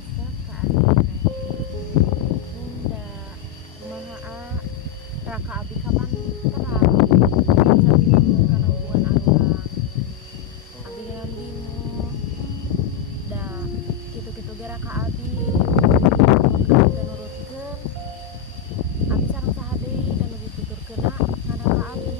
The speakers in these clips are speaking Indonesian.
biasa keadaan Bunda kumaha raka abi kapan terang bisa bingung karena hubungan arurang abi yang bingung dah gitu-gitu gara ka abi nurutkeun abi sareng saha deui dan lebih tuturkeun ngana ka abi.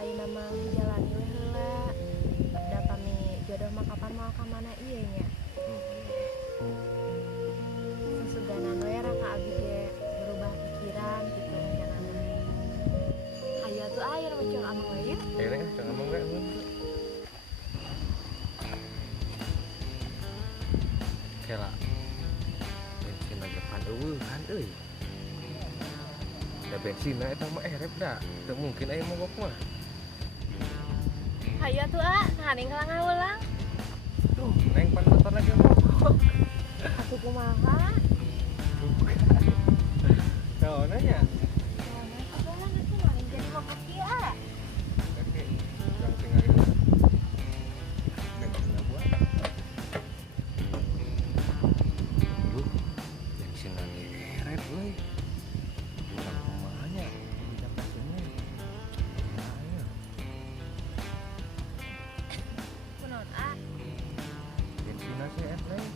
Ayeuna mah jalani we heula da pami jodoh mah kapan moal ka mana ieu nya susuganan we raka abi ge berubah pikiran kitu rencanana hayu atuh aya mah cong amang we ya ayeuna cong amang we kela bensin aja pan eueuhan euy da bensin eta mah erep da teu mungkin aya mogok mah. Hayu atuh nahaning helang ulang. Duh, neng pan motor lagi mogok. Atuh kumaha? Naonna nya? Naonna sekarang atuh nahaning jadi mogok kieu Oke, urang tinggal ieu. Bensin buat. Duh, bensin lagi erep euy. Urang kumaha nya? Di bensinnya. Ayo. Bensin sih neng.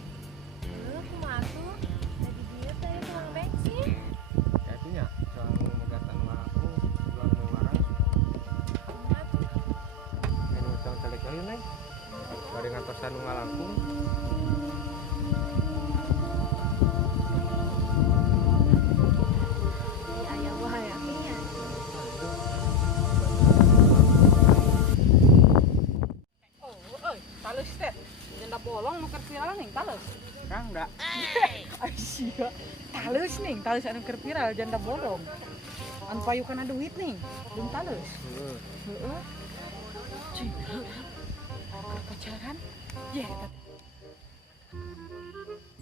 Kumaha tuh? Lagi dieu teh tukang bensin. Atunya, soal megatan aku jual mewarang. Kumaha tuh? Anu utang telek ayo neng. Bari ngantosan nu ngalangkung. Aya wae apinya. Tales teh, janda bolong nu keur viral ning tales. Kang da. Aisyah, tales ning, tales anu keur viral janda bolong. Anu payukeun duit ning, belum tales. Heeh. Cina. Pacaran? Ye,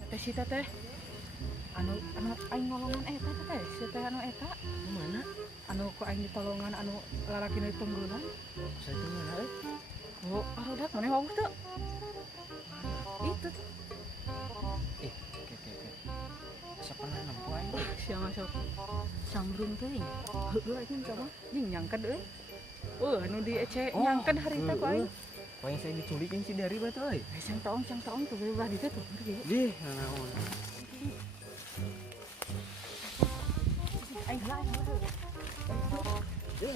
teh si teh. Anu aing ngolongan eta teh, si teh anu eta. Mana? Anu ku aing ditolongan anu lalaki nu tunggulan. Saya teu mana euy. Oh, arodak maneh wawuh teu? Itu tuh. Oke. Asa pernah nempo aing. Sia masuk sambrung teuing. Heueuh anjing coba. Jeung nyangked euy. Anu di ece nyangked harita ku aing. Poin saya diculik yang si dari batu euy. Sang taong tuh belah di teh tuh. Dih, nanaon. Aing lah.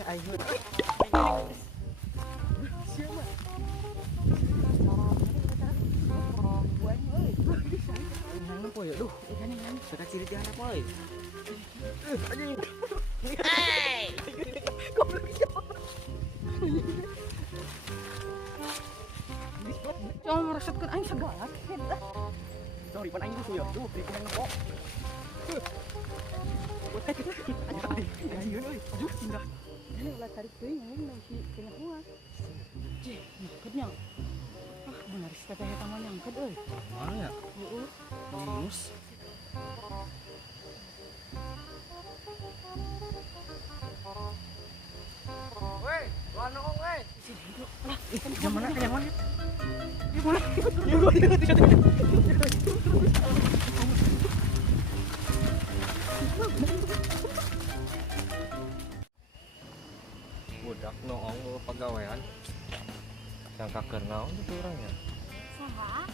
Aing. Siapa? Nang po ya, duh. Sudah ciri jalan apa euy? Anjing. Hey! Jangan meresepkan aing segala. Sorry pan aing tuh ya. Duh, di kumaha kok. Anjing euy. Aduh, cinta. Ini ulah tarik teuing ngomong si kena uang. Cih, nyangkutnya. Bener si teteh eta mah nyangkut euy. Mana ya? Heeh. Minus. Woi, luar nongong woi. Yang mana? Budak nongong pegawaian. Yang kaker naon itu orangnya. Saha?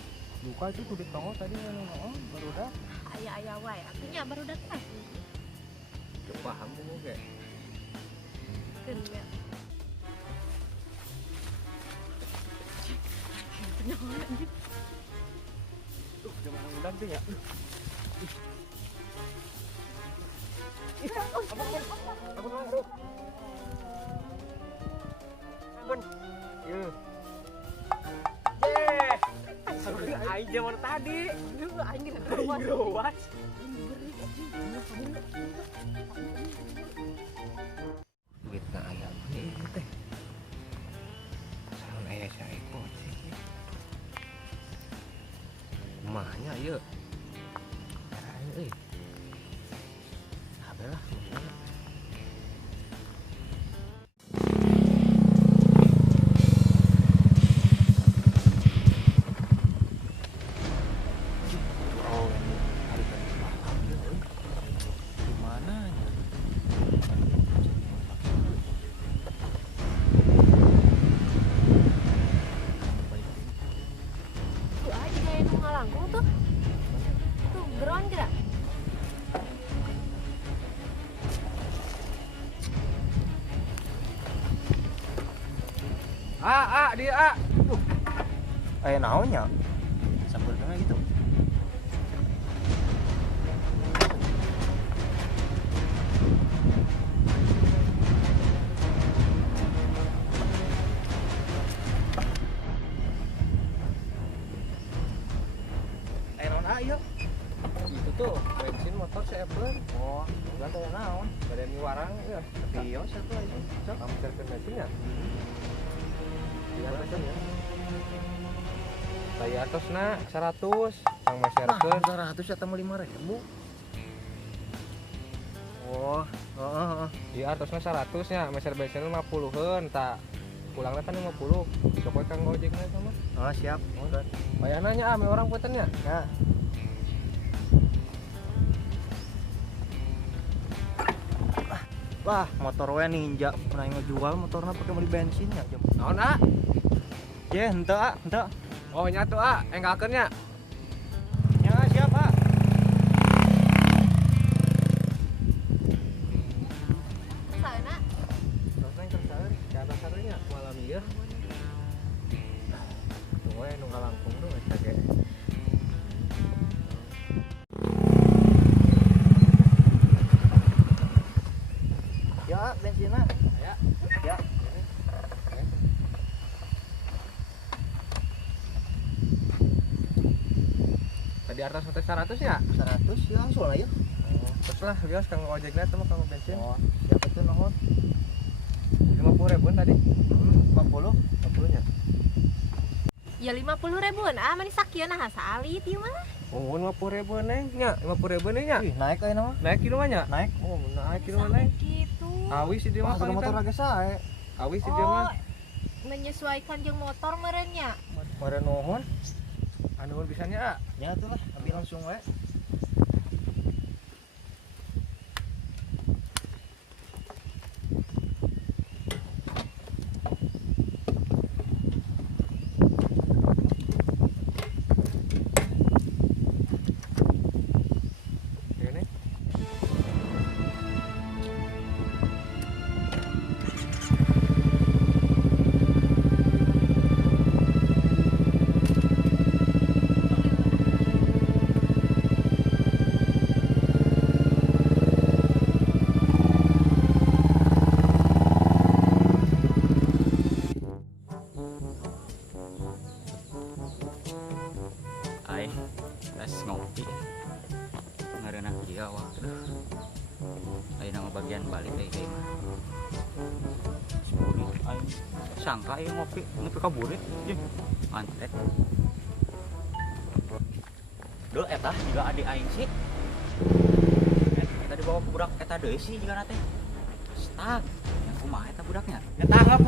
Luka itu tuh ditongol tadi nongong baru dah. Aya wae apinya barudak lagi. Teu paham gua ge. Keun ya. Jangan undang tuh ya. Apa bro? Bun. Iya. Aing zaman tadi. Dulu aing Gerowas. Kita ayam ini teh. Salah aya saya ikut sih. Kumanya ieu. Euy. Sabar lah. Oh, hari tadi malam ya, euy. Gimana ya? Tuh aja kayak nu ngalangkung tuh. Tuh geron kira. Dia. Aya naonnya? Sampurna gitu. Aya naon ieu? Itu tuh bensin motor seven. Oh, bukan aya naon. Badan warang ya. Vios satu aja. Sok. Kamu servis bensinnya. Di atasnya ya. Saya atasna 100, Kang Nah, masyarakat. 100 atau 5.000. Oh, heeh. Di atasnya 100 nya, meser bensin 50-an, tak pulangnya kan 50. Coba Kang ojeknya sama. Oh, siap. Motor. Bayananya ame orang putennya. Ya. Wah, motor we ninja. Pernah ngejual motornya pakai beli bensin ya. Naon Ya, henteu, henteu. Oh nyatu enggalkeunnya. Ya, siap, Pak. Sana. Terus neng kersaeur, ke atas sareunya malam ieu. Tuh we nu ngalangkung tuh eta ge. Ya, bensinnya. Ya. Ya. Tadi atas sampai 100 ya? 100 ya langsung lah ya. Terus lah lios Kang ojeknya sama Kang bensin. Oh, siapa tuh nuhun? 50.000 tadi. 50. 50 nya. Ya 50.000 ah manis sakieu nah salit ieu mah. Oh 50.000 neng nya, 50.000 nih nya. Wih, naik aja nama. Naik kieu mah nya? Naik. Oh, naik kieu mah neng. Gitu. Awi si dia mah Wah, paling motor lagi sae. Awi si dia mah. Menyesuaikan jeung motor merenya. Mare nuhun. Anu bisanya Ya tuh lah, ambil langsung we. ini. Ay, tas ngopi ngarana dia waktu ay nama bagian balik kayak mah sepuluh ay sangka ay ngopi kaburit jeung mantet dul eta juga adik aing sih eta dibawa ke budak eta deui sih juga nate stag yang kumaha eta budaknya eta hap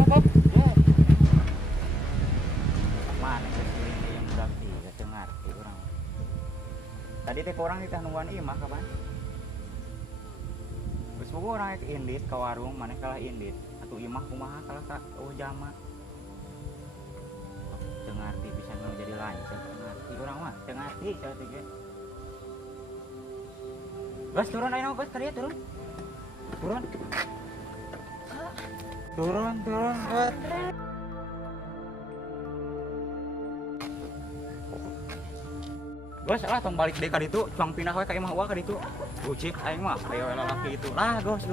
mana kesini yang budak tiga dengar orang tadi teh orang di nungguan imah kapan terus buku orang ke indit ke warung mana kalah indit atau imah kumaha kalah ka jama dengarti bisa jadi lancar dengarti orang mah dengarti saya tiga bos turun ayo bos tadi turun turun bos Gos lah tong balik deh ka ditu, cuang pindah we ka imah wa ka ditu. Ucik aing mah ayo lalaki itu. Lah gos.